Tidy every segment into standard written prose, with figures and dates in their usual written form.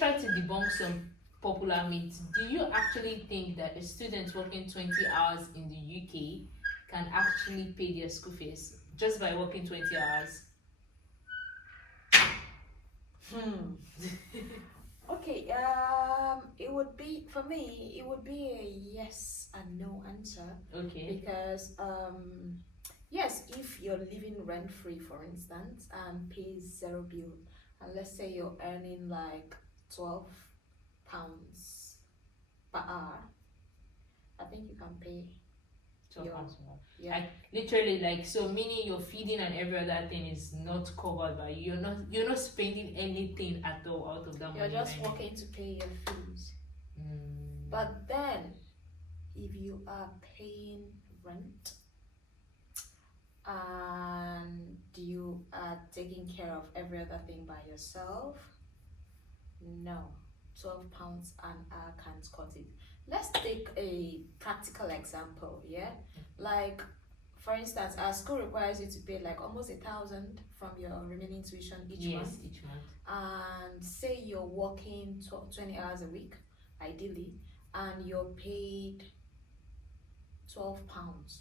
let's try to debunk some popular myths. Do you actually think that a student working 20 hours in the UK can actually pay their school fees just by working 20 hours? Okay, it would be for me. It would be a yes and no answer Okay. because yes, if you're living rent free, for instance, and pays zero bill, and let's say you're earning like £12 per hour, I think you can pay. 12 Your- pounds more. Yeah, Like literally, like, so meaning your feeding and every other thing is not covered by you. You're not spending anything at all out of that you're money. just right? working to pay your fees. Mm. But then, if you are paying rent and you are taking care of every other thing by yourself, no, £12 an hour can't cut it. Let's take a practical example, yeah? Like, for instance, our school requires you to pay like almost 1,000 from your remaining tuition each month. Yes, each month. And say you're working 20 hours a week, ideally, and you're paid £12.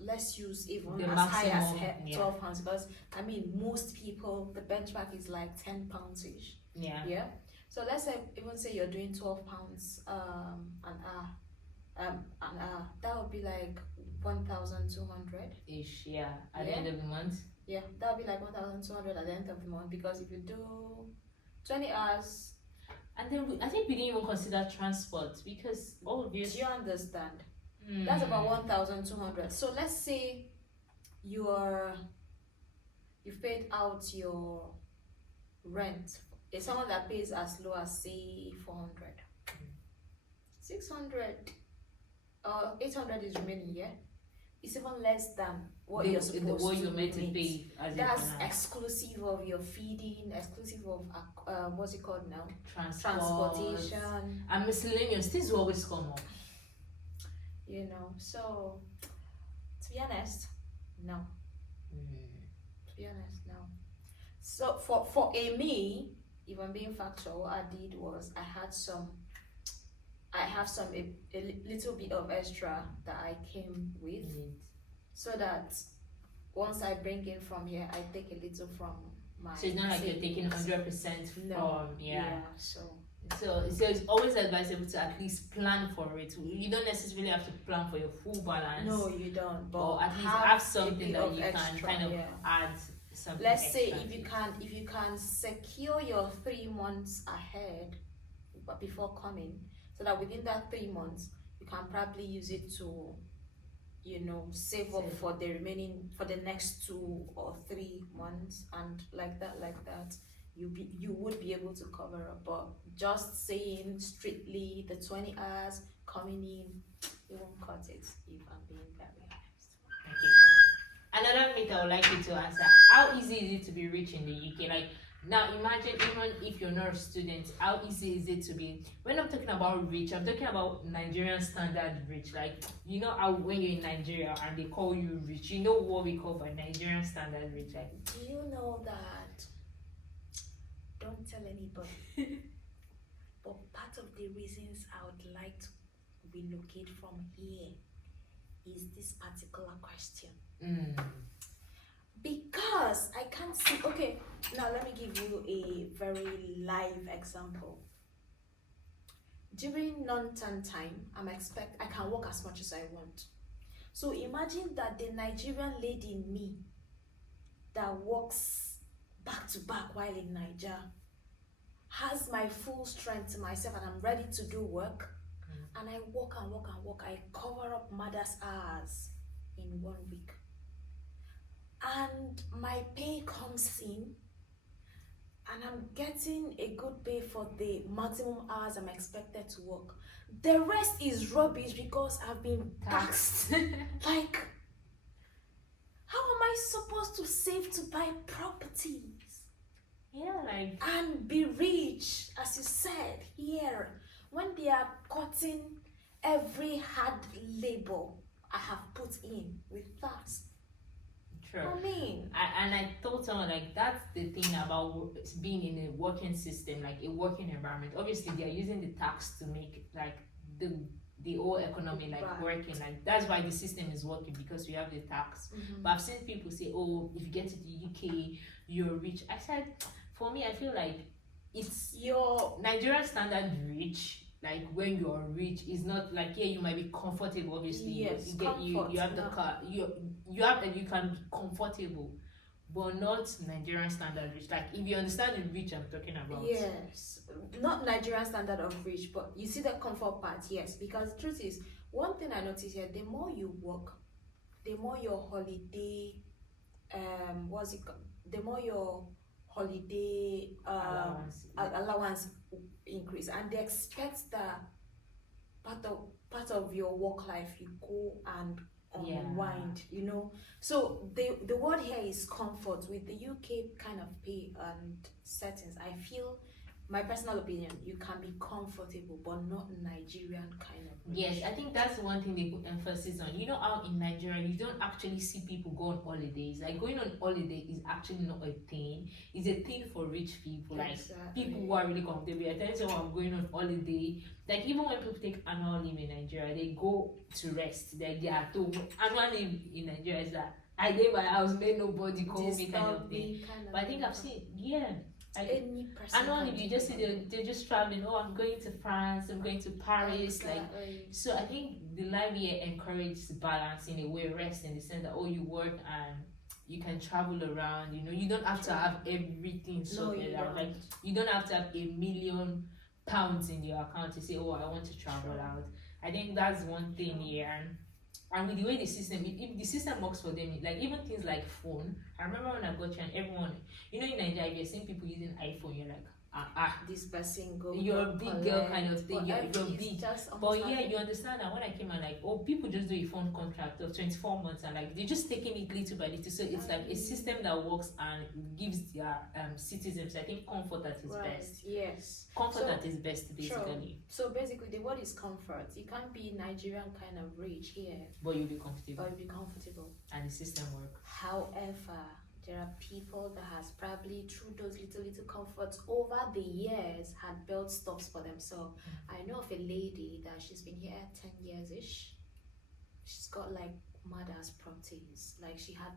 Let's use even The as high as maximum, yeah. £12 because I mean most people the benchmark is like £10 ish. Yeah. Yeah. So let's say even say you're doing £12 an hour. That would be like 1,200 Ish, yeah. At the Yeah. end of the month. Yeah, that would be like 1,200 at the end of the month because if you do 20 hours, And then I think we didn't even consider transport because all of do this. you understand? That's about 1,200. So let's say you've paid out your rent. It's someone that pays as low as say 400, 600, or 800 is remaining. Yeah, it's even less than what you're supposed what to you're meant to remit. pay as That's a finance. exclusive of your feeding, exclusive of what's it called now? Transportation and miscellaneous things will always come up. You know, so to be honest, no. To be honest, no. So for me, if I'm being factual, what I did was I have some a little bit of extra that I came with, so that once I bring in from here, I take a little from my. So it's not like you're taking savings. 100% from No. yeah. So So it's always advisable to at least plan for it. You don't necessarily have to plan for your full balance. no, you don't. But Or at least have have a something bit that of you extra, can kind of yeah. add something. Let's say extra if you can secure your 3 months ahead, but before coming, so that within that 3 months you can probably use it to, you know, save up for the next 2 or 3 months, and like that you would be able to cover up. But just saying strictly the 20 hours coming in, it won't cut it, if I'm being very honest. Okay. Another myth I would like you to answer: how easy is it to be rich in the UK? Like, now imagine even if you're not a student, how easy is it to be? When I'm talking about rich, I'm talking about Nigerian standard rich. Like, you know how when you're in Nigeria and they call you rich, you know what we call by Nigerian standard rich. Like, Do you know that? Don't tell anybody. But part of the reasons I would like to relocate from here is this particular question. Because I can't see. Okay, now let me give you a very live example. During non-term time, I can work as much as I want. So imagine that the Nigerian lady in me that works back to back while in Niger has my full strength to myself and I'm ready to do work, and I work and work and work. I cover up mother's hours in 1 week, and my pay comes in and I'm getting a good pay for the maximum hours I'm expected to work. The rest is rubbish because I've been taxed. Like, how am I supposed to save to buy properties? yeah, like, And be rich, as you said here, when they are cutting every hard labor I have put in with tax. Sure. I mean, And I told someone like that's the thing about being in a working system, like a working environment. Obviously, they are using the tax to make like the the whole economy like Right. working. Like that's why the system is working because we have the tax. mhm. But I've seen people say, "Oh, if you get to the UK, you're rich." I said, for me, I feel like it's Your Nigerian standard rich. Like when you're rich, is not like yeah, you might be comfortable. Obviously, Yes, you get comfort, you have the no. car, you have and you can be comfortable, but not Nigerian standard rich. Like if you understand the rich I'm talking about. yes, not Nigerian standard of rich, but you see the comfort part, yes. Because the truth is, one thing I notice here: the more you work, the more your holiday, what's it called? The more your holiday Allowance. allowance increase, and they expect that part of your work life you go and Yeah. unwind, you know. So the word here is comfort. With the UK kind of pay and settings, I feel, my personal opinion, you can be comfortable but not Nigerian kind of rich. Yes, I think that's one thing they put emphasis on. You know how in Nigeria you don't actually see people go on holidays. Like going on holiday is actually not a thing. It's a thing for rich people. Like Exactly. people who are really comfortable. I tell someone I'm going on holiday. Like even when people take annual leave in Nigeria, they go to rest. Like they are told annual leave in Nigeria is that I leave my house, may nobody call me kind of Disturb thing. me kind of But I think I've seen any person annual can leave, you do just see that. they're just traveling. Oh, I'm going to France, I'm going to Paris, like Exactly. so I think the life here encourages balance in a way, rest in the sense that oh you work and you can travel around, you know, you don't have to have everything No, sorted you out. don't. Like you don't have to have £1,000,000 in your account to say, oh I want to travel Sure. out. I think that's one thing Sure. here. And with the way the system, if the system works for them, like even things like phone. I remember when I got here and everyone, you know, in Nigeria, you're seeing people using iPhone, you're like, This person go you're a go big girl collect, kind of thing. You're whatever, big. it's just But almost yeah, like- you understand that when I came and like, oh, people just do a phone contract of 24 months and like they're just taking it little by little. So it's like a system that works and gives their citizens, I think, comfort at its right, best. yes. Comfort So- at its best, basically. So basically, the word is comfort. You can't be Nigerian kind of rich here, But you'll be comfortable but you'll be comfortable. and the system works. However, there are people that has probably through those little comforts over the years had built stuffs for themselves. I know of a lady that she's been here 10 years ish. She's got like mother's properties. Like she has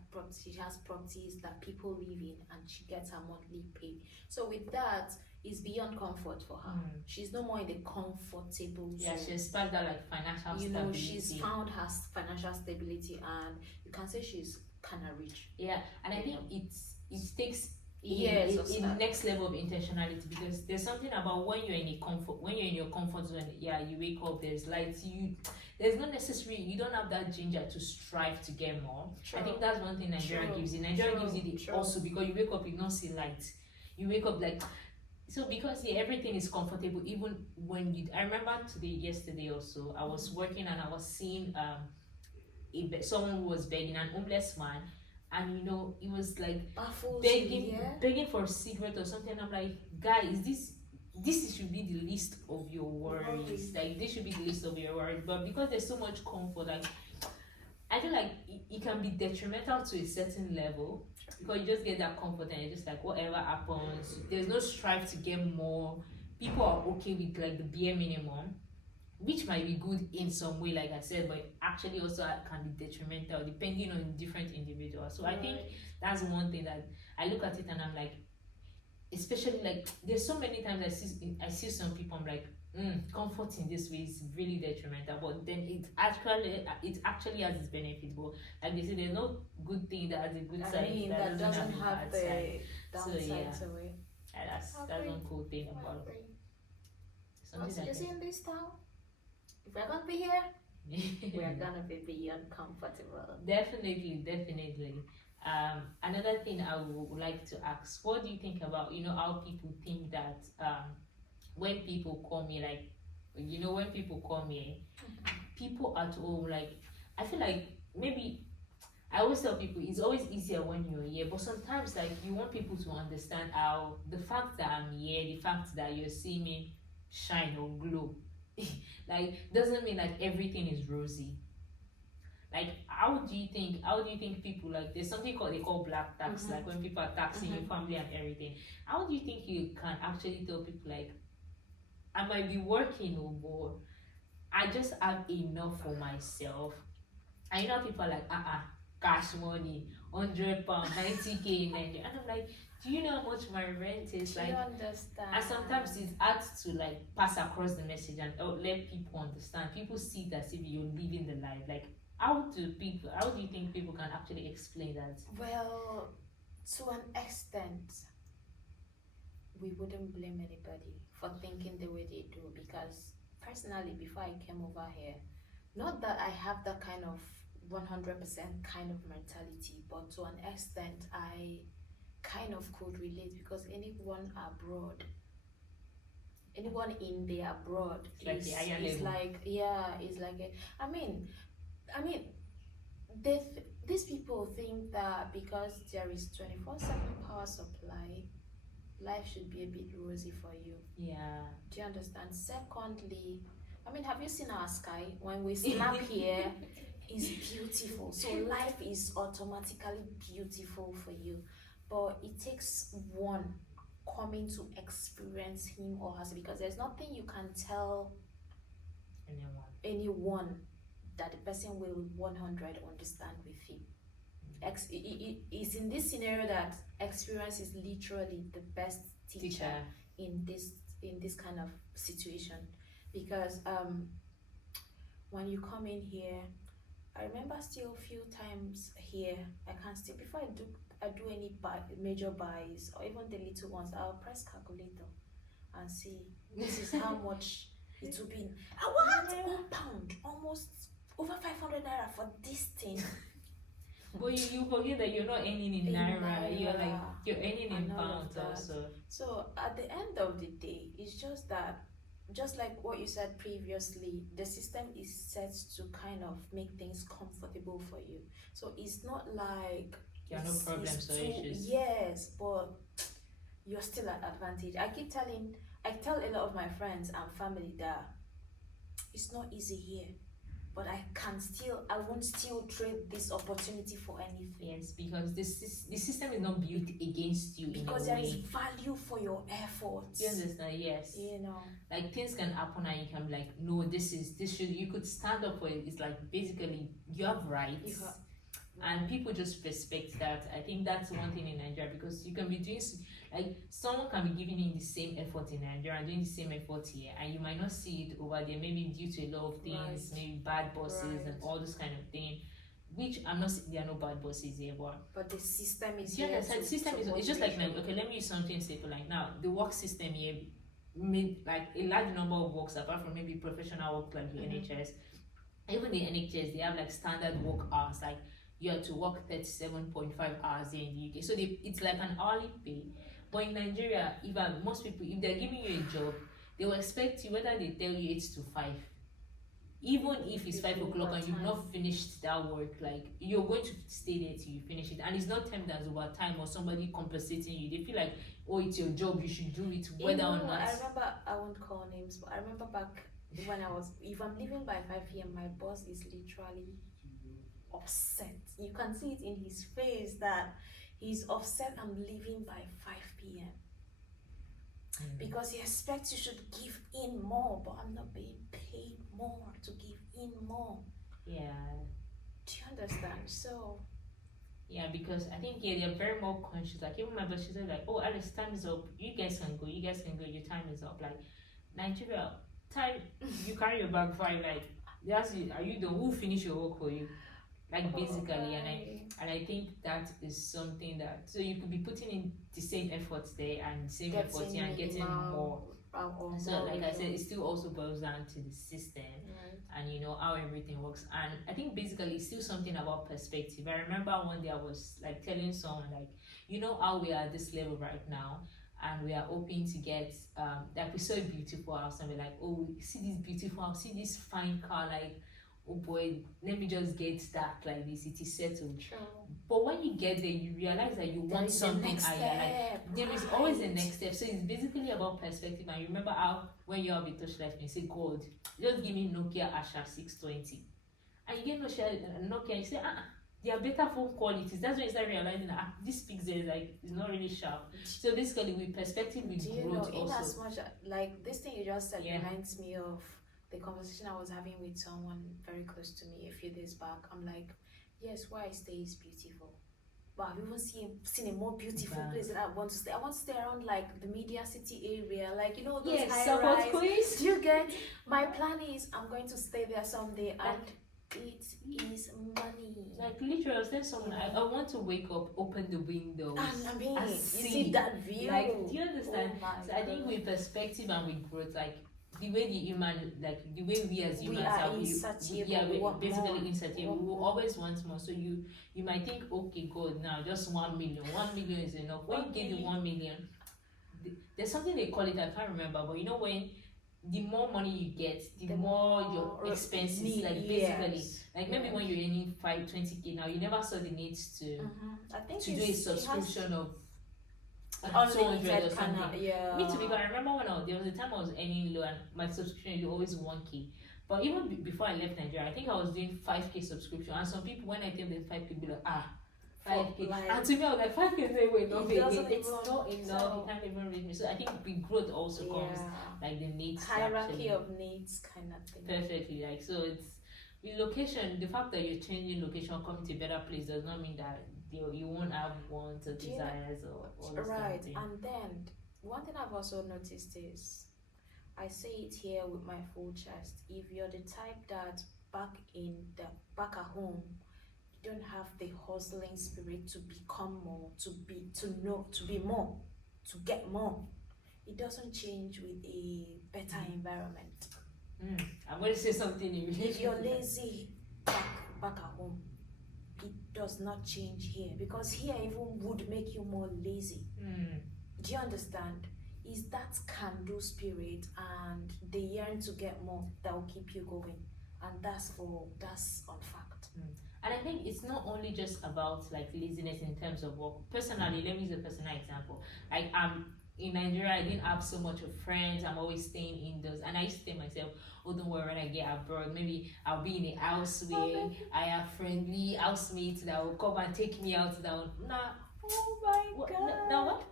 properties that people live in and she gets her monthly pay. So with that, it's beyond comfort for her. She's no more in the comfortable zone. Yeah, she's found that like financial You stability. know, she's found her financial stability, and you can say she's kind of rich. Yeah, and I think it takes Yes, a next level of intentionality, because there's something about when you're in your comfort zone. Yeah, you wake up, there's lights. There's not necessarily, you don't have that ginger to strive to get more. True. I think that's one thing Nigeria True. gives you. Nigeria True. gives you the True. also, because you wake up, you don't see light. You wake up like. So because everything is comfortable, even when you. I remember yesterday also, I was working and I was seeing someone who was begging, an homeless man, and you know he was like Baffles begging you, yeah? begging for a cigarette or something. I'm like, guy, this should be the least of your worries. Like this should be the least of your worries. But because there's so much comfort, like I feel like it can be detrimental to a certain level, because you just get that comfort and you're just like whatever happens, there's no strive to get more. People are okay with like the bare minimum, which might be good in some way, like I said, but actually also can be detrimental depending on different individuals. So I think that's one thing that I look at it and I'm like, especially like there's so many times I see some people, I'm like, comfort in this way is really detrimental, but then it actually has its benefit. But like they say, there's no good thing that has a good side. I mean, that doesn't have the downside So, yeah. to it. That's Agree. one cool thing about it. Something You see in this town, if we're gonna be here, we're gonna be beyond comfortable. Definitely. Another thing I would like to ask, what do you think about, how people think that when people come here, like, when people come here, people at home, like, I feel like maybe, I always tell people it's always easier when you're here, but sometimes, like, you want people to understand how the fact that I'm here, the fact that you're seeing me shine or glow, like, doesn't mean like everything is rosy. Like, how do you think people, like, there's something called, they call black tax, like when people are taxing your family and everything. How do you think you can actually tell people, like, I might be working, but I just have enough for myself? And people are like, cash money, £100, 90K in Nigeria. And I'm like, do you know how much my rent is? Do you Like, understand? and sometimes it's hard to like pass across the message and let people understand. People see it as if you're living the life. Like, how do you think people can actually explain that? Well, to an extent, we wouldn't blame anybody for thinking the way they do, because personally, before I came over here, not that I have that kind of 100% kind of mentality, but to an extent, I kind of could relate, because anyone in the abroad It's like the higher is level. like, yeah, is like I mean these people think that because there is 24/7 power supply, life should be a bit rosy for you. Yeah. Do you understand? Secondly, have you seen our sky? When we snap here, it's beautiful. So life is automatically beautiful for you. But it takes one coming to experience him or herself, because there's nothing you can tell anyone that the person will 100 understand with him. It's in this scenario that experience is literally the best teacher in this kind of situation, because when you come in here, I remember still a few times here, I can still, before I do any major buys or even the little ones, I'll press calculator and see this is how much it will be. I want £1, almost over 500 naira for this thing. But you forget that you're not earning in naira. You're earning in pounds also. So at the end of the day, it's just that, just like what you said previously, the system is set to kind of make things comfortable for you. So it's not like there are no problems or issues. Yes, but you're still at advantage. I tell a lot of my friends and family that it's not easy here, but I won't still trade this opportunity for anything. Yes, because the system is not built against you, because there is value for your efforts. You understand? Yes. Like, things can happen and you can be like, no, you could stand up for it. It's like, basically, you have rights. And people just respect that. I think that's one thing in Nigeria, because you can be doing, like, someone can be giving you the same effort in Nigeria and doing the same effort here, and you might not see it over there, maybe due to a lot of things, maybe bad bosses and all this kind of thing. Which I'm not saying there are no bad bosses here, but the system is here. The system is, it's just like, okay, let me use something simple. Like, now the work system here made like a large number of works, apart from maybe professional work like the NHS. Even the NHS, they have like standard work hours, like you have to work 37.5 hours here in the UK. So it's like an hourly pay. But in Nigeria, most people, if they're giving you a job, they will expect you, whether they tell you 8 to 5, even if it's 5 o'clock and you've not finished that work, like, you're going to stay there till you finish it. And it's not termed as overtime or somebody compensating you. They feel like, oh, it's your job, you should do it, whether or not. I remember, I won't call names, but I remember back when if I'm leaving by 5 p.m., my boss is literally upset. You can see it in his face that he's upset I'm leaving by 5 p.m. Because he expects you should give in more, but I'm not being paid more to give in more. Yeah. Do you understand? So yeah, because I think they're very more conscious. Like, even my boss, she said like, oh, Alice, time is up. You guys can go. Your time is up. Like, Nigeria, time, you carry your bag fine. Like, are you the who finish your work for you? Like, basically, and I think that is something that, so you could be putting in the same efforts there and same effort here and getting more. So like I said, it still also boils down to the system, and how everything works. And I think basically it's still something about perspective. I remember one day I was like telling someone, like, how we are at this level right now, and we are hoping to get like, we saw a beautiful house and we're like, oh, see this beautiful house, see this fine car, like, oh boy, let me just get that, like this, it is settled. True. But when you get there, you realize that you want something higher. Like, there is always the next step. So it's basically about perspective. And you remember how when you have a touch life, you say, God, just give me Nokia Asha 620. and you get no share Nokia, you say, there are better phone qualities. That's when you start realizing that this pixel is like is not really sharp. So basically, with perspective, with Do you growth know, in also. as much like this thing you just said Yeah. reminds me of the conversation I was having with someone very close to me a few days back. I'm like, yes, where I stay is beautiful, but I've even seen a more beautiful Yeah. place that I want to stay. I want to stay around like the Media City area, like you know those Yes, high support rise. quiz. Do you get? My plan is I'm going to stay there someday, and it is money. Like literally, I was telling someone, Yeah. I want to wake up, open the windows, And I mean, and you see. see that view. Like, do you understand? Oh my So I think God. with perspective and with growth, like the way the human, like the way we as humans are we insatiable. We we're want basically more. insatiable. We We will want always want more. So you might think, okay, God, now just 1 million. 1 million is enough. When you get the 1 million, there's something they call it. I can't remember, but you know when the more money you get, the more your expenses, like basically, like maybe when you're earning 20K now, you never saw the need to I think to do a subscription of unlimited 200 or something. yeah. Me too, because I remember when there was a time I was earning low and my subscription is always 1K. But even before I left Nigeria, I think I was doing 5K subscription. And some people, when I tell them 5K, be like, 5K. Like, and to me, I was like, 5K is not enough again. It's not enough. So, You can't even reach me. So I think with growth also comes like the needs. hierarchy of needs kind of thing. Perfectly. Like, so it's with location, the fact that you're changing location, coming to a better place does not mean that you won't have wants or desires or all this right. kind of thing. And then one thing I've also noticed is, I say it here with my full chest, if you're the type that back at home you don't have the hustling spirit to become more, to be more, to get more, it doesn't change with a better environment. I'm going to say something in relation. If you're lazy back at home, it does not change here, because here even would make you more lazy. Do you understand? Is that can-do spirit and the yearn to get more that will keep you going, and that's on fact. And I think it's not only just about like laziness in terms of work. Personally, let me use a personal example. Like in Nigeria, I didn't have so much of friends. I'm always staying indoors, and I used to tell myself, oh, don't worry, when I get abroad, maybe I'll be in a house where I have friendly housemates that will come and take me out. Oh my God. Now what?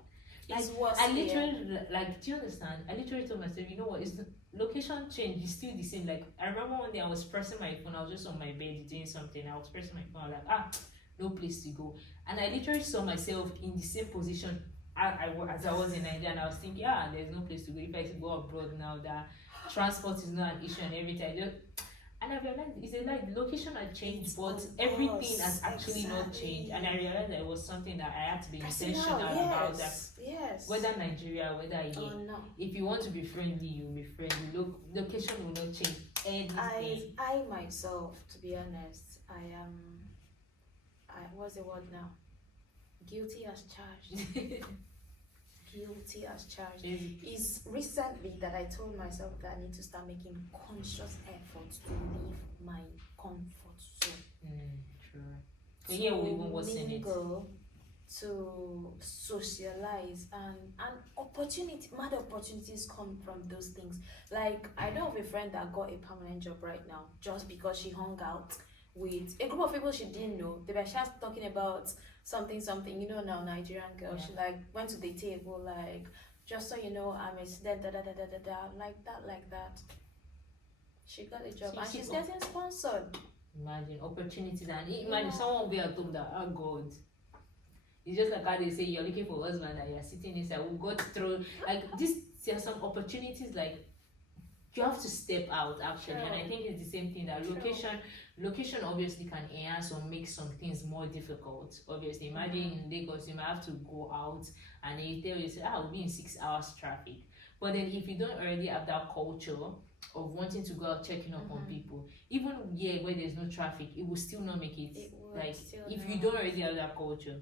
It's worse. I literally like, do you understand? I literally told myself, you know what? It's the location change is still the same. Like I remember one day I was pressing my phone. I was just on my bed doing something. I was pressing my phone. I was like, no place to go. And I literally saw myself in the same position as I was in Nigeria. And I was thinking, there's no place to go. If I should go abroad now, that transport is not an issue and everything. And I realized it's a lie. The location had changed, but everything has actually not changed. And I realized that it was something that I had to be intentional about. That whether Nigeria, whether here, if you want to be friendly, you'll be friendly. Location will not change anything. I myself, to be honest, I am. What's the word now? Guilty as charged. Guilty as charged. Is recently that I told myself that I need to start making conscious efforts to leave my comfort zone. True. So here we even was in it. To socialize and mad opportunities come from those things. Like I know of a friend that got a permanent job right now just because she hung out with a group of people she didn't know. They were just talking about something, you know, now Nigerian girl. She like went to the table, like, just so you know, I'm a student, like that. She got a job and she's getting sponsored. Imagine opportunities, and imagine someone will be at home that, oh God. It's just like how they say you're looking for a husband and you're sitting inside. We'll go through like this. There are some opportunities like you have to step out actually, and I think it's the same thing that location obviously can enhance or make some things more difficult. Obviously, imagine in Lagos you might have to go out and you tell yourself, I'll be in 6 hours traffic. But then if you don't already have that culture of wanting to go out checking up on people, even here where there's no traffic, it will still not make it. Like if you don't already have that culture.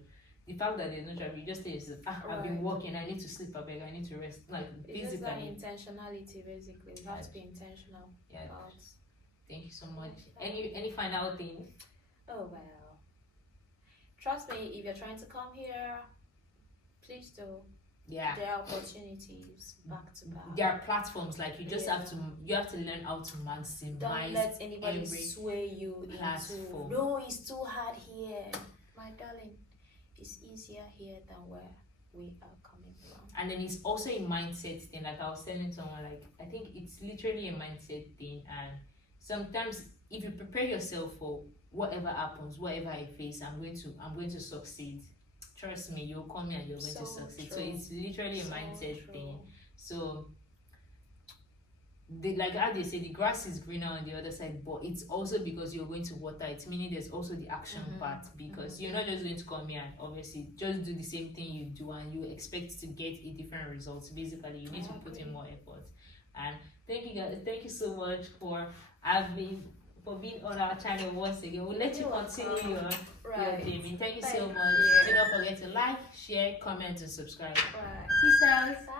The fact that there's no traffic, you just tell yourself, I've been working, I need to sleep, I need to rest. Like it's just like intentionality, basically. We have to be intentional. About. Thank you so much. Any final thing? Oh well. Trust me, if you're trying to come here, please do. Yeah. There are opportunities back to back. There are platforms, like you just Yeah. have to learn how to maximize. Don't let anybody every sway you platform. into, no, it's too hard here. My darling, it's easier here than where we are coming from. And then it's also a mindset thing. Like I was telling someone, like I think it's literally a mindset thing. And sometimes if you prepare yourself for whatever happens, whatever I face, I'm going to succeed. Trust me, you'll come here and you're going to succeed. True. So it's literally a So mindset true. thing. So like how they say, the grass is greener on the other side, but it's also because you're going to water it, meaning there's also the action part, because you're not just going to come here and obviously just do the same thing you do and you expect to get a different result. Basically, you need to put in more effort. And thank you guys, thank you so much for being on our channel once again. We'll let you continue your journey. Thank you so much. Do not forget to like, share, comment, and subscribe. Right. Peace out. Bye.